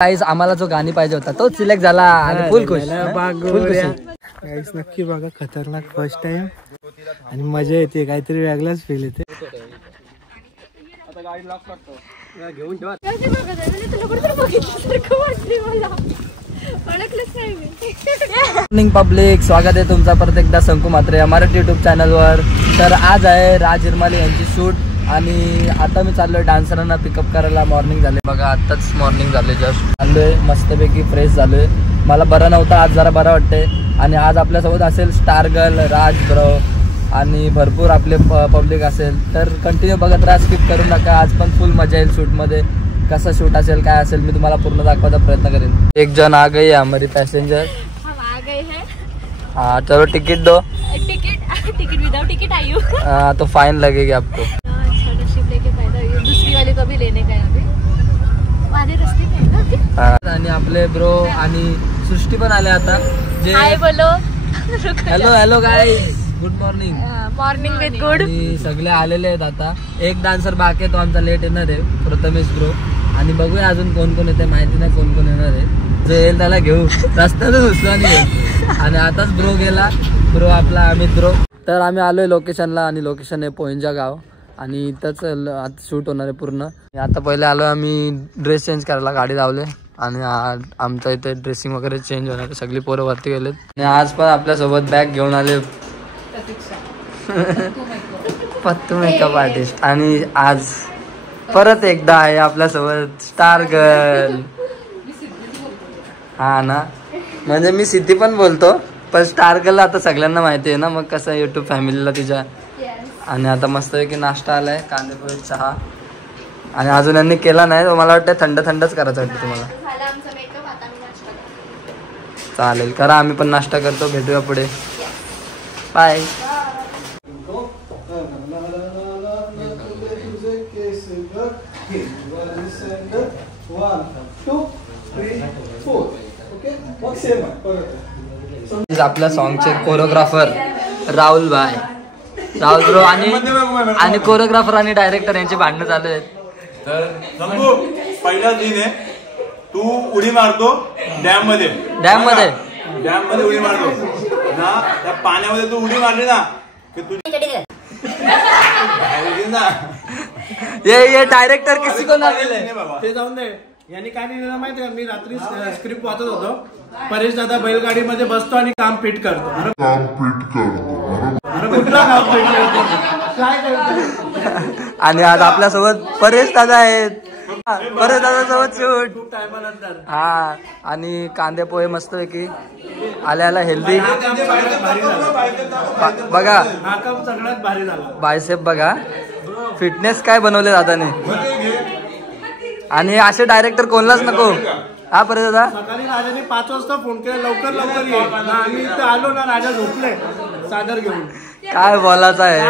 गाईस आम्हाला जो गाणी पाहिजे होता तो सिलेक्ट झाला आणि फुल खुश. गाईस नक्की बघा, खतरनाक फर्स्ट टाइम आणि मजा येते, काहीतरी वेगळाच फील येते. मॉर्निंग पब्लिक, स्वागत आहे तुमचा परत एकदा संकू म्हात्रे मराठी यूट्यूब चॅनलवर. तर आज आहे राज हिरमाले यांची शूट आणि आता मी चाललोय डान्सरांना पिकअप करायला. मॉर्निंग झाले बघा, आत्ताच मॉर्निंग झाले, जस्ट चाललोय मस्तपैकी फ्रेश झालोय. मला बरं नव्हतं, आज जरा बरं वाटतंय. आणि आज आपल्यासोबत असेल स्टार गर्ल, राज ब्रो आणि भरपूर आपले पब्लिक असेल. तर कंटिन्यू बघत राहा, स्किप करू नका. आज पण फुल मजा येईल शूटमध्ये. कसं शूट असेल काय असेल मी तुम्हाला पूर्ण दाखवायचा प्रयत्न करेन. एक जण आ गई हमारी पैसेंजर, हम आ गए हैं. हाँ चलो टिकट दो. टिकट विदाउट टिकट आई हूँ. हाँ तो फाइन लगेगी आपको. स्कॉलरशिप लेके पैदा हुई, दूसरी वाले को भी लेने का है अभी. वाले रस्ते में है ना अभी. आणि आपले ब्रो आणि सृष्टी पण आले आता. जे हाय बोलो. Hello hello guys, good morning. Morning with good. सगळे आलेले आहेत आता. एक डान्सर बाकी आहे, तो आमचा लेट येणार आहे, प्रथमेश ब्रो. आणि बघूया अजून कोण कोण येते, माहिती नाही कोण कोण येणार आहे. जो येईल त्याला घेऊ, रस्त्यातच उचला नाही. आणि आताच ब्रो गेला, ब्रो आपला अमित ब्रो. तर आम्ही आलोय लोकेशनला आणि लोकेशन आहे पोइंजा गाव आणि इथंच आता शूट होणार आहे पूर्ण. आता पहिले आलो आम्ही ड्रेस चेंज करायला, गाडी लावले आणि आमच्या इथे ड्रेसिंग वगैरे चेंज होणार आहे. सगळी पोरं वरती गेलेत आणि आज पण आपल्यासोबत बॅग घेऊन आले पत्तू मेकअप आर्टिस्ट. आणि आज परत एकदा आहे आपल्यासोबत स्टार गर्ल. हा ना, म्हणजे मी सिद्धी पण बोलतो पण स्टार गर्ल आता सगळ्यांना माहिती आहे ना, मग कसं यूट्यूब फॅमिलीला तिच्या. आणि आता मस्तपैकी नाश्ता आलाय, कांदेपोहे, चहा. आणि अजून यांनी केला नाही, मला वाटतं थंड थंडच करायचं वाटतं तुम्हाला. चालेल, करा, आम्ही पण नाश्ता करतो. भेटूया पुढे, बाय. आपल्या सॉन्गचे कोरिओग्राफर राहुल भाई, राहुल ब्रो आणि कोरिओग्राफर आणि डायरेक्टर यांचे भांडणं चालू आहेत. तर पहिला दिन आहे, तू उडी मारतो डॅम मध्ये उडी मारतो ना, त्या पाण्यामध्ये तू उडी मारली ना की तुझी ये डायरेक्टर किसी को ना ते जाऊन दे. यांनी काय नाही माहिती का, मी रात्री स्क्रिप्ट वाचत होतो. परेश दादा बैलगाडीमध्ये बसतो आणि काम फिट करतो. आणि आज आपल्यासोबत परेश दादा आहेत. परेश दादा सोबत शूट खूप टायमानंतर. हा, आणि कांदे पोहे मस्तपैकी आल्याला हेल्दी बघा. हा काम सगळ्यात भारी झाला. बायसेप बघा, फिटनेस काय बनवले दादाने. आणि असे डायरेक्टर कोणलाच नको. हा परेश दादा, सकाळी राजाने 5 वाजता फोन केला, लवकर ये. आम्ही इथे आलो ना, राजा झोपले सागर घेऊन. काय बोलायचं आहे.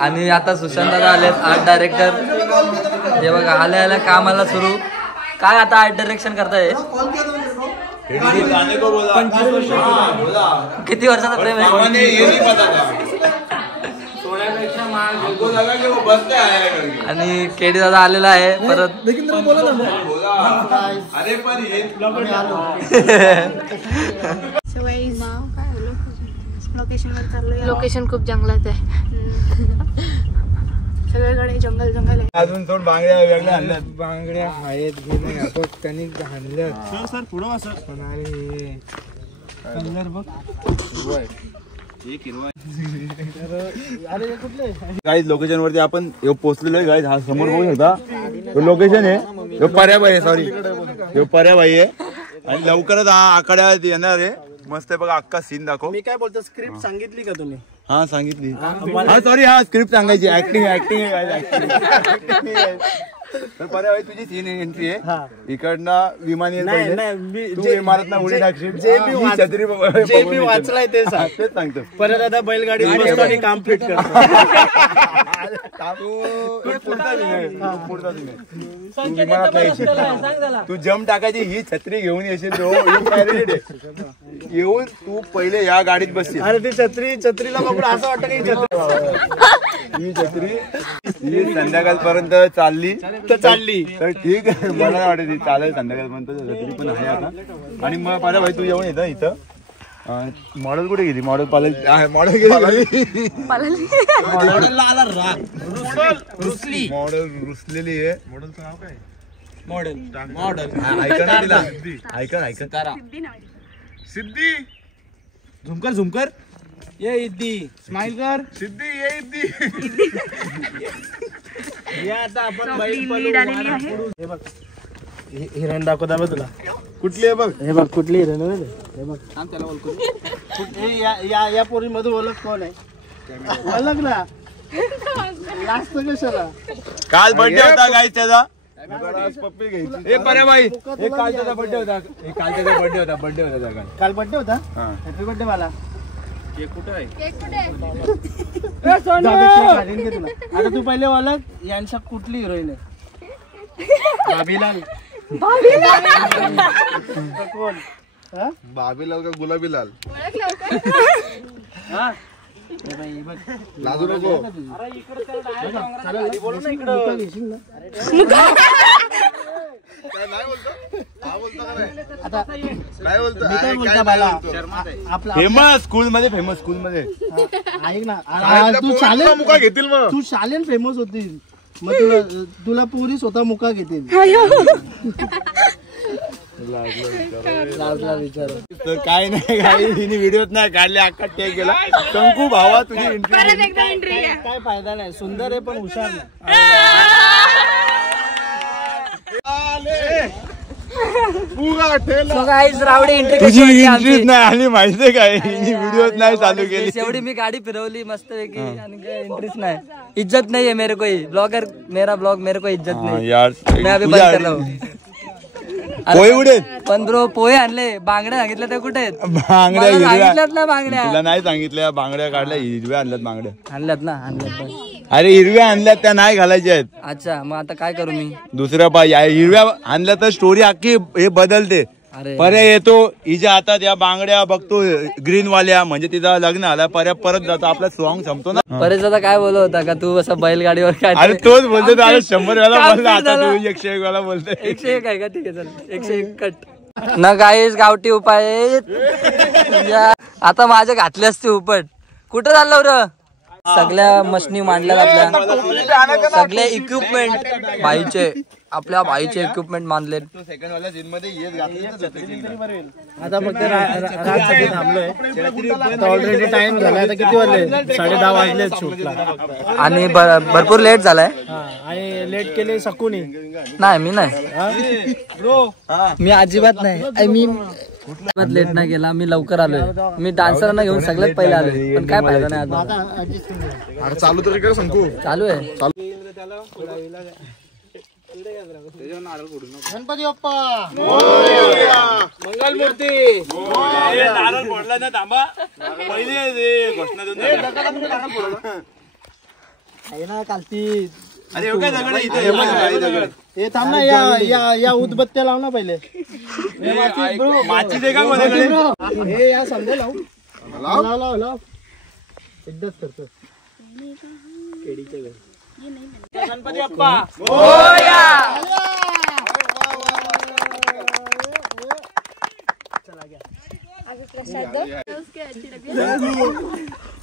आणि आता सुशांत दादा आले, आर्ट डायरेक्टर. हे बघा, आल्या कामाला सुरू. काय आता आर्ट डायरेक्शन करताय? 25 वर्ष. किती वर्षाचा प्रेम आहे. आणि केडी दादा आलेला आहे परत. लोकेशन खूप जंगलात आहे. सगळीकडे जंगल आहे. अजून थोड बांगड्या वेगळ्या आणल्यात. बांगड्या आहेत त्यांनी आणल्यात. सर पुढं असं गाईज लोकेशन वरती आपण पोहोचलेलो आहे. गाईज हा समोर बघू शकता लोकेशन आहे. पर्याबाई आहे, सॉरी पर्याबाई आहे. आणि लवकरच हा आखाड्या येणार आहे. मस्त आहे बघा, अख्खा सीन दाखव. मी काय बोलतो, स्क्रिप्ट सांगितली का तुम्ही? हा सांगितली. हा सॉरी, हा स्क्रिप्ट सांगायची. ऍक्टिंग तर पर्याय तुझी सीन एंट्री आहे. इकडनं विमान इमारत ना उडी टाकशील. जे मी वाचलाय ते सांगतो. परत आता बैलगाडी बसतो आणि काम फिट करतो. तू जम्प टाकायची, ही छत्री घेऊन येशील. येऊन तू पहिले या गाडीत बसशील. अरे ती छत्रीला बघून असं वाटतं की ही छत्री ही संध्याकाळपर्यंत चालली. तर चालली. तर ठीक आहे, मला नाही वाटत ती चालेल संध्याकाळ म्हणतो तरी पण आहे आता. आणि मग पाऱ्या भाई तू येऊन येतं इथं मॉडेल कुठे गेली? मॉडेल मॉडेल गेली मॉडेल रुसलेली आहे. मॉडेलचं नाव काय? मॉडेल ऐका ना तिला, ऐका सिद्धी झुमकर ये इद्दी स्माइल कर. सिद्धी ये इद्दी. या आता आपण बैल पळवू. हे बघ हिरण दाखवता बघ तुला. कुठली आहे बघ? हे बघ कुठली हिरण आहे हे बघ. त्याला ओळखू. या पोरी मध्ये ओळख कोण आहे? ओळख ना लास्ट कशाला. काल बर्थडे होता गाईस त्याचा. पप्पी घ्यायची. ए पर्या भाई एक काल त्याचा बर्थडे होता. बर्थडे होता काल बर्थडे होता. हॅपी बर्थडे मला. केक कुठे आता तू पहिले ओळख यांच्या कुठली हिरोईन आहे? भाभीलाल. कोण? बाबीलाल का गुलाबीलाल? हा लाजू नको. फेमस स्कूल मध्ये ऐक ना तू चालेल मुका घेतील मग. तू शालेन फेमस होतील मग तुला पोरी स्वतः मुका घेतील. तर काय नाही हिने व्हिडिओत नाही काढले अख्खा टेक गेला. शंकू भावा तुझी एंट्री काय फायदा नाही. सुंदर आहे पण हुशार नाही. तुझी एंट्रीच नाही आली माहितीये काय? हिने व्हिडिओत नाही चालू केली. एवढी मी गाडी फिरवली मस्त पैकी आणि एंट्रीच नाही. इज्जत नहीं है मेरे को. ब्लॉगर मेरा ब्लॉग मेरे को इज्जत नहीं यार मैं अभी बंद कर रहा हूँ. पोहे कुठे? पण ब्रो पोहे आणले. बांगड्या सांगितल्या त्या कुठे आहेत? बांगड्या मला हिरव्या सांगितल्यात ना बांगड्या. तुला नाही सांगितल्या बांगड्या काढल्या हिरव्या आणल्यात बांगड्या. आणल्यात ना आणल्यात. अरे हिरव्या आणल्यात त्या नाही घालायच्या आहेत. अच्छा मग आता काय करू मी? दुसऱ्या हिरव्या आणल्या तर स्टोरी अख्खी हे बदलते. अरे पर्या येतो हिच्या हातात या बांगड्या बघतो ग्रीन वाल्या म्हणजे तिचा लग्न आला. पर्या परत जातो आपला सॉंग संपतो ना. परेश दादा काय बोलत होता का तू असं बैलगाडीवर काय? अरे तोच बोलतो 100 वेळा बोलला. आता तू 101 वेळा बोलतोय. 101 आहे का? ठीक आहे चल 101 कट न. गाईस गावठी उपाय आता माझ्या घातले असते उपट. कुठं चाललं र? सगळ्या मशनी मांडल्यात आपल्या. सगळे इक्विपमेंट भाईचे आपल्या भाईचे इक्विपमेंट मानले. आता फक्त रातसाठी थांबलोय. ऑलरेडी टाइम झाला. आता किती वाजले? 10:30 वाजले शूटला. आणि भरपूर लेट झालाय. आणि लेट केले सकुनी. नाही मी नाही मी अजिबात नाही. मी लेट नाही गेला. मी लवकर आलोय. मी डान्सरांना घेऊन सगळ्यात पहिले आलोय. पण काय फायदा नाही आता. अरे चालू तरी कर सांगू. चालू आहे. गणपती बाप्पा मंगल मूर्ती. नारळ फोडला ना. थांबा पहिले घोषणा ना कालती. अरे काय दगड इथे हे थांब ना. या उदबत्त्या लाव ना पहिले. माची दे का माझ्याकडे? हे या समजा लाव एकदाच करतो. गणपती बाप्पा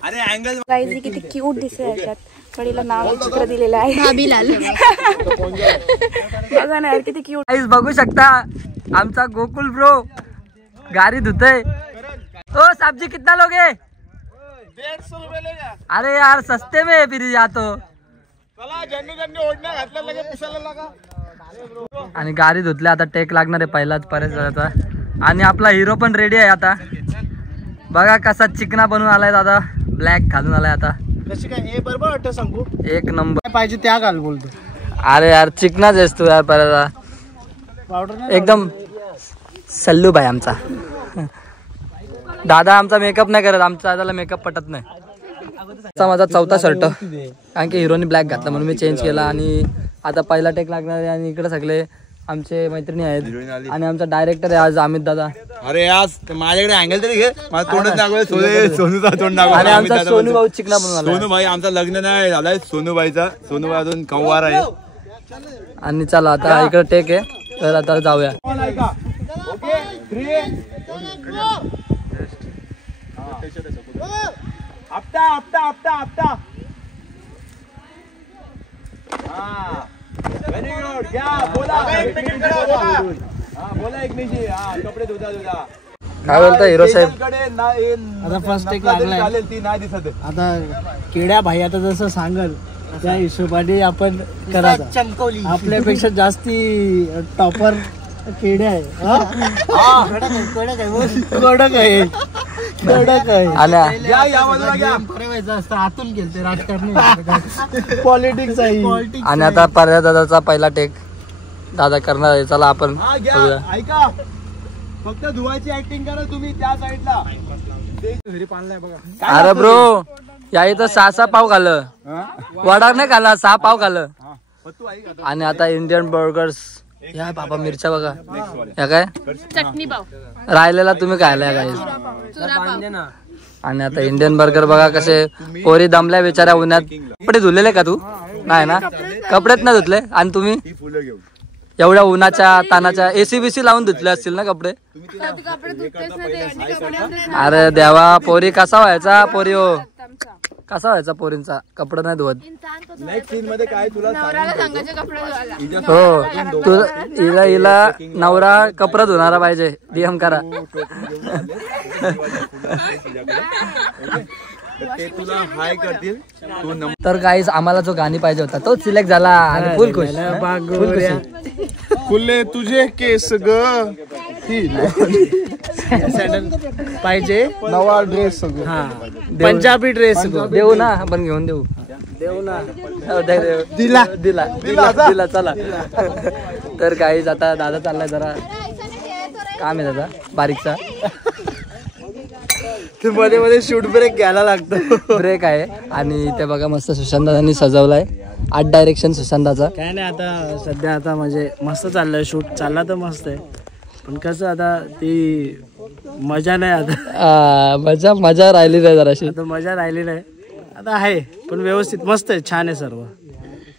अरे अँगल गाईज किती क्यूट दिसते याच्यात. कडीला नाव चित्र दिलेलं आहे भाभीलाल. बघा ना यार किती क्यूट. गाईस बघू शकता आमचा गोकुल ब्रो गाडी धुतय. ओ साबजी कितना लोगे? 150 रुपये लेगा. अरे यार सस्ते में फिर या तो. आणि गाडी धुतल्या. आता टेक लागणार आहे पहिलाच परेशचा. आणि आपला हिरो पण रेडी आहे आता. बघा कसा चिकना बनून आलाय दादा. ब्लॅक घालून आलाय आता. कशी काय? हे बरोबर वाटतं सांगू. एक नंबर. काय पाहिजे त्या घाल बोलतो. अरे यार चिकनाच आहेस तू यार परेशा. पावडर एकदम सल्लू भाई आमचा. दादा आमचा मेकअप नाही करत. आमचा दादाला मेकअप पटत नाही. माझा 4था शर्ट कारण की हिरोनी ब्लॅक घातला म्हणून मी चेंज केला. आणि आता पहिला टेक लागणार आहे. आणि इकडे सगळे आमचे मैत्रिणी आहेत. आणि आमचा डायरेक्टर आहे आज अमित दादा. अरे आज माझ्याकडे अँगल तरी घे. माझं तोंडच दाखवलं. सोनूचा तोंड दाखवलं. आणि आमचा सोनू भाऊ चिकना बनवला. सोनू भाई आमचा लग्न नाही झालाय. सोनूबाईचा. सोनूबाई अजून कव्वार आहे. आणि चला आता इकडे टेक आहे, तर आता जाऊया. Okay 3 Apta very good. घ्या बोला बोला एकमेकांशी. कपडे धुता काय बोलता हिरो साहेब? आता फर्स्ट टेक लागलाय. चालेल ती नाही दिसत. आता किड्या भाई आता जसं सांगल त्या हिशोबाने आपण करायचं. चमकवली आपल्यापेक्षा जास्ती टॉपर किड्या आहे. कडक आहे. आतून गेलते राजकारण पॉलिटिक्स आहे. आणि आता पर्या दादाचा पहिला टेक दादा करणार आहे. चला आपण बघूया. ऐका फक्त धुवायची ऍक्टिंग करा तुम्ही त्या साईडला. अरे ब्रो या इथं 6 पाव खाल्लं, वडा नाही खाल्ला, 6 पाव खाल्लं. आणि आता इंडियन बर्गर्स. या बाबा मिरच्या बघा, या काय चटणी पाव राहिलेला तुम्ही खायला काय. चुरा पाव. आणि आता इंडियन बर्गर बघा कसे पोरी दमल्या बिचाऱ्या उन्हात. कपडे धुलेले का तू? नाही ना, कपडेच नाही धुतले. आणि तुम्ही एवढ्या उन्हाच्या तानाच्या एसी बीसी लावून धुतले असतील ना कपडे? कपडे धुतेच ना ते, आणि कपडे अरे देवा, पोरी कसा व्हायचा पोरी हो, कसा व्हायचा पोरींचा कपडे नाही धुवत. नेक्स्ट सीन मध्ये काय तुला नवऱ्याला सांगायचे कपडे धुवायला. हो तू हिला नवरा कपडे धुणारा पाहिजे. डीएम करा. ते तुला हाय करतील. तू तर गाईज आम्हाला जो गाणी पाहिजे होता तो सिलेक्ट झाला आणि फुल खुश. फुले तुझे केस ग पाहिजे. नवा ड्रेस पंजाबी ड्रेस देऊ ना, आपण घेऊन देऊ. दिला दिला दिला दिला. चला तर गाईज आता दादा चाललाय जरा काम आहे दादा बारीकचा. मध्ये मध्ये शूट ब्रेक घ्यायला लागतो. ब्रेक आहे. आणि ते बघा मस्त सुशांत दादांनी सजवलाय. 8 डायरेक्शन सुशांताचा. काय नाही आता सध्या आता म्हणजे मस्त चाललंय शूट. चालला तर मस्त आहे, पण कसं आता ती मजा नाही. आता मजा राहिली नाही जराशी. आता मजा राहिली नाही. आता आहे पण व्यवस्थित मस्त आहे, छान आहे सर्व.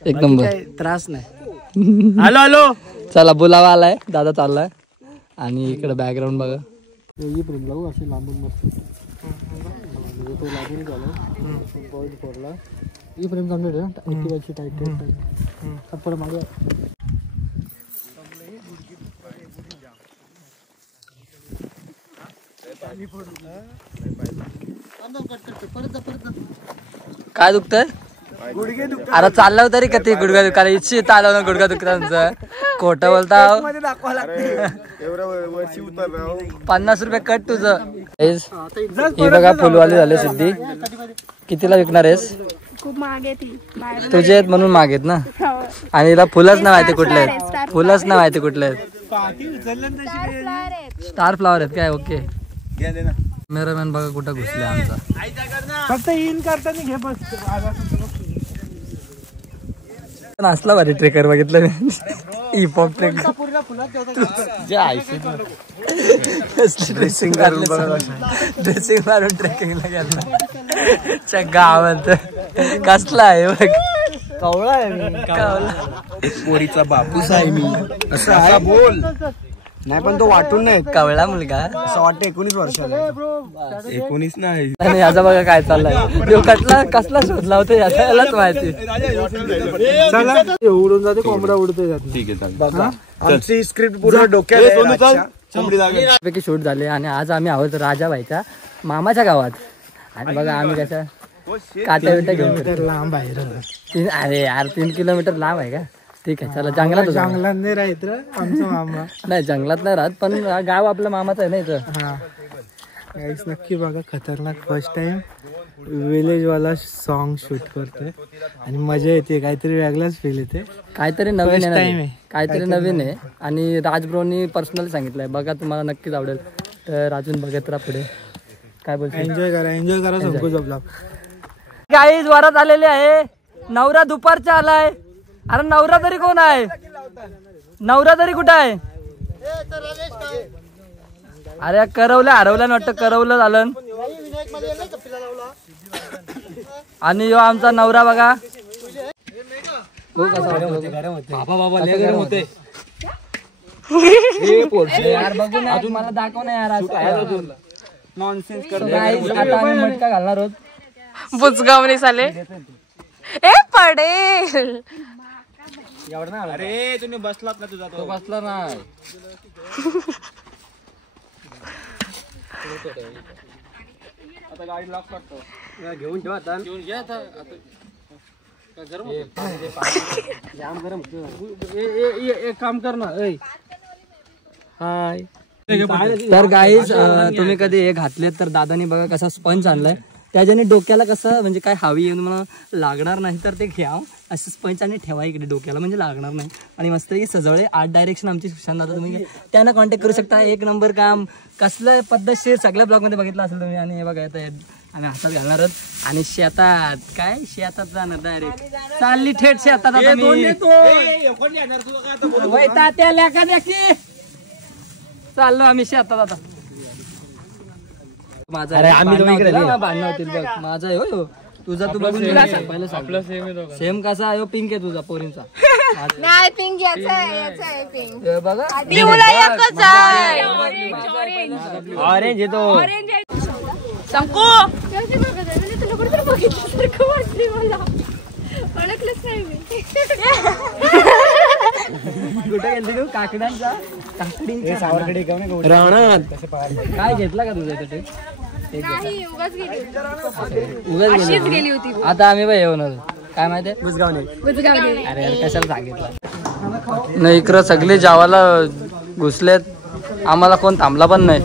एक नंबर. काही त्रास नाही. हॅलो हॅलो चला बोलावा आलाय, दादा चाललाय. आणि इकडे बॅकग्राऊंड बघा. अशी लांबून मस्त तो लागून झाला. ही फ्रेम चांगली आहे टाईट पुढे मागे. काय दुखतंय? अरे चाललं तरी का ते गुडघा दुखायला. इच्छित आलं ना गुडघा दुखता तुमचं. खोटं बोलता. 50 रुपये कट तुझं. ही बघा फुलवाली झाले सिद्धी. कितीला विकणार आहेस? खूप महाग आहे ती. तुझे आहेत म्हणून मागेत ना. आणि हिला फुलच नाही माहिती कुठले आहेत. फुलच नाही माहिती कुठले आहेत. स्टार फ्लावर आहेत काय? ओके. कॅमेरामॅन बघा कुठं घुसले आमचा. फक्त इन करताना घे बस. असला भारी ट्रेकर बघितलं मी. Hip hop trekker. ड्रेसिंग मारून ट्रेकिंगला गेला. गावात कसला आहे बघ. कवळा आहे मी. कवळा पोरीचा बापूस आहे मी. असं बोल. नाही पण तो वाटून नाही. कवळा मुलगा असं वाटतं 19 वर्षाला. 19 नाही. आणि याचा बघा काय चाललाय. कसला शोध लावतो यालाच माहिती. चला उडून जाते कोंबडा उडते जाते. ठीक आहे चालेल. आमची स्क्रिप्ट पूर्ण डोक्यात पैकी शूट झाले. आणि आज आम्ही आहोत राजाबाईच्या मामाच्या गावात. आणि बघा आम्ही कसं काट्या बिट्या घेऊन फिरतो. लांब आहे. अरे यार 3 किलोमीटर लांब आहे का? ठीक आहे चला. जंगलात जंगलात नाही राहत आमचा मामा. नाही जंगलात नाही राहत, पण गाव आपलं मामाचं आहे ना इथं. हा नक्की बघा. खतरनाक फर्स्ट टाइम विलेज वाला सॉन्ग शूट करतोय आणि मजा येते. काहीतरी वेगळाच फील येते. काहीतरी नवीन time आहे. काहीतरी नवीन आहे. आणि राजब्रोनी पर्सनली सांगितलंय बघा तुम्हाला नक्कीच आवडेल. तर अजून बघत राहा पुढे. काय बोलतो? एन्जॉय करा संकोच ब्लॉग. गाईज वरात आलेली आहे. नवरा दुपारचा आलाय. अरे नवरा तरी कोण आहे? नवरा तरी कुठं आहे? अरे करवलं हरवलं वाटतं. करवलं झालं. आणि यो आमचा नवरा बघा. हो कसा वाटतो? गरम होते बाबा बाबा लय गरम होते यार. बघू ना मला दाखव ना यार. नॉनसेन्स Guys, आता आम्ही मटका घालणार आहोत. बुजगावणी साले ए पडेल. अरे तुम्ही बसलात ना तुझा तो बसला नाही. आता गाडी लॉक करतो घेऊन ठेवा आता घेऊन घ्या आता गरम जाम गरम एक काम कर ना हाय. तर गाईज तुम्ही कधी हे घातलेत तर दादानी बघा कसा स्पंज आणलाय. त्याच्याने डोक्याला कसं म्हणजे काय हवी येऊन मला लागणार नाही तर ते घ्या असं स्पंज आणि ठेवा इकडे डोक्याला म्हणजे लागणार नाही. आणि मस्त की सजवळे आर्ट डायरेक्शन आमची सुशांत दादा तुम्ही त्यांना कॉन्टॅक्ट करू शकता. एक नंबर काम कसलं पद्धतशीर सगळ्या ब्लॉगमध्ये बघितलं असेल तुम्ही. आणि हे बघा येत आम्ही हातात घालणार आहोत आणि शेतात काय शेतात जाणार डायरेक्ट चालली थेट शेतात आता मी. त्या लेका देखी चाललो आम्ही शेतात आता. माझा अरे आम्ही दोघं इकडे भांडण होतील बघ. माझा आहे हो तुझा तू बघून पहिलं सेम कसा आहे पिंक आहे तुझा पोरींचा. नाही पिंक याचा आहे पिंक. हे बघा पिवळा एकच आहे. ऑरेंज आहे तो संकू तुला कुठं बघितल्यासारखं वाटली मला. ओळखलंच नाही मी. कुठे गेलते तू? काकड्यांचा काकडींचा सावरकडे काय घेतला का तुझ्या तिथे? नाही उगाच गेली होती. उगाच अशीच गेली होती. आता आम्ही बाई येऊन आलो. काय माहितीये बुजगावली. अरे यार कशाला सांगितलं नाही. इकडं सगळे जावाला घुसलेत आम्हाला कोण थांबला पण नाही.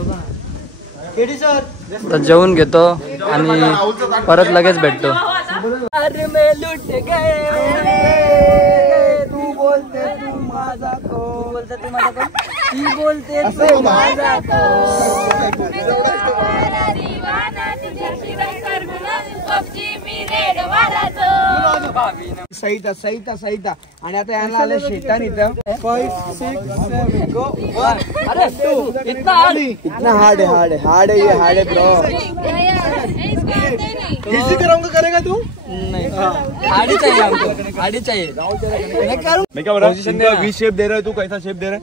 तर जेवून घेतो आणि परत लगेच भेटतो. अरे मैं लुट गए तू बोलते तू माझा कोण बोलते तू माझा कोण ती बोलते तू माझा सहिता सहिता सहिता आणि आता यांना आलं शेतान इथं 5 6 7 गो 1. अरे तू इतना हार्ड है ये ब्रो. इजी कराऊंगा करेगा तू आड़ी चाहिए हमको आड़ी चाहिए. मैं क्या बोल रहा हूँ इनका वी शेप दे रहा है तू कैसा शेप दे रहा है.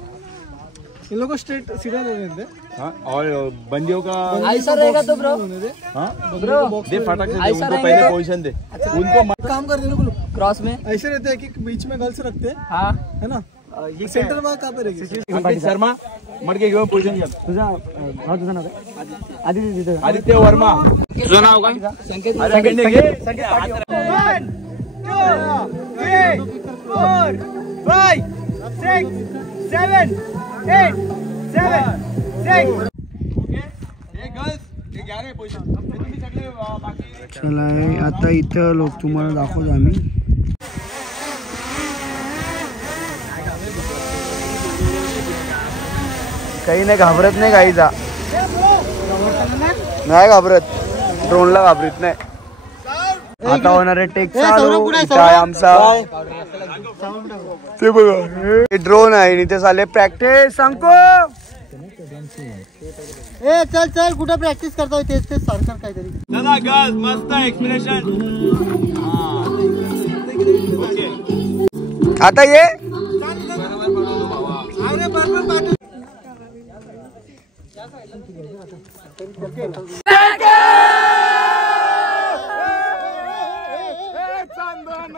इन लोगों को स्ट्रेट सीधा दे देते. हाँ और बंदियों का ऐसा रहेगा तो ब्रो हाँ ब्रो दे फटाक से दे, ऐसा उनको रहेगा पहले तो- पोजीशन दे उनको काम कर देना क्रॉस में. ऐसे रहते हैं कि बीच में गर्ल्स रखते हैं हाँ है ना. ये सेंटर में कहाँ पे रहेगी. शर्मा मडके घेऊन पोजीशन घ्या. तुझं नाव काय. आदित्य वर्मा तुझं नाव काय. संकेत संकेत घे. 1 2 3 4 5 6 7 8 7 6. चला आता इथं लोक तुम्हाला दाखवतो आम्ही. काही नाही घाबरत नाही गाईचा नाही घाबरत ड्रोनला घाबरत नाही. आता होणार आहे टेक चालू. इथं आहे आमचा ते बघा ड्रोन आहे आणि ते चालले प्रॅक्टिस. सांगतो ए चल चल कुठं प्रॅक्टिस करतोय तेच तेच सारखं काहीतरी. दादा गज मस्त एक्सप्रेशन. आता ये चांदण